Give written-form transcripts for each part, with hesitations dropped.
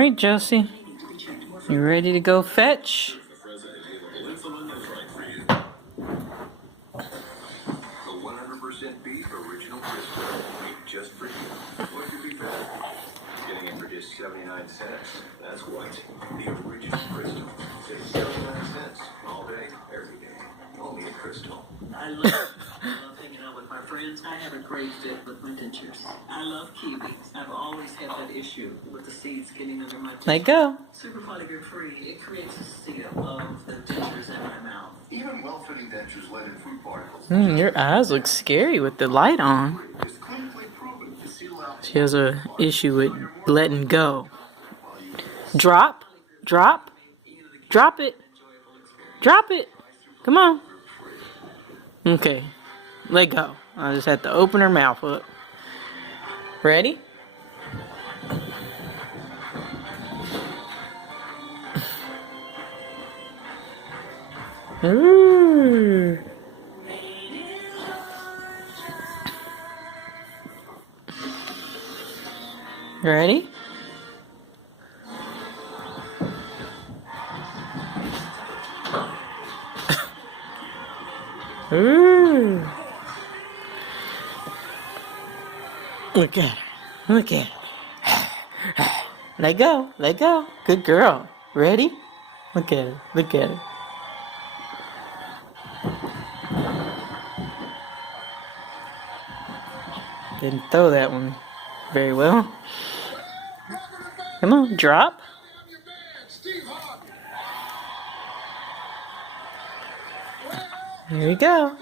right, Josie. You ready to go fetch? Beef original crystal, just for you. What could be better? Getting it for just 79 cents. That's what. The original crystal. Just 79 cents. All day, every day. Only a crystal. I love hanging out with my friends. I have a great fit with my dentures. I love kiwis. I've always had that issue with the seeds getting under my teeth. Let go. Super polygrip free. It creates a seal of the dentures in my mouth. Even well-fitting dentures let in food particles. Your eyes look scary with the light on. It's clinically proven to seal out. She has a issue with letting go. Drop. Drop. Drop it. Drop it. Come on. Okay. Let go. I just have to open her mouth up. Ready? Ooh. Ready? Ooh. Look at her. Look at her. Let go. Let go. Good girl. Ready? Look at her. Look at her. Didn't throw that one very well. Come on, drop. There you go.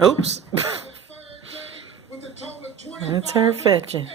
Oops. That's her fetching.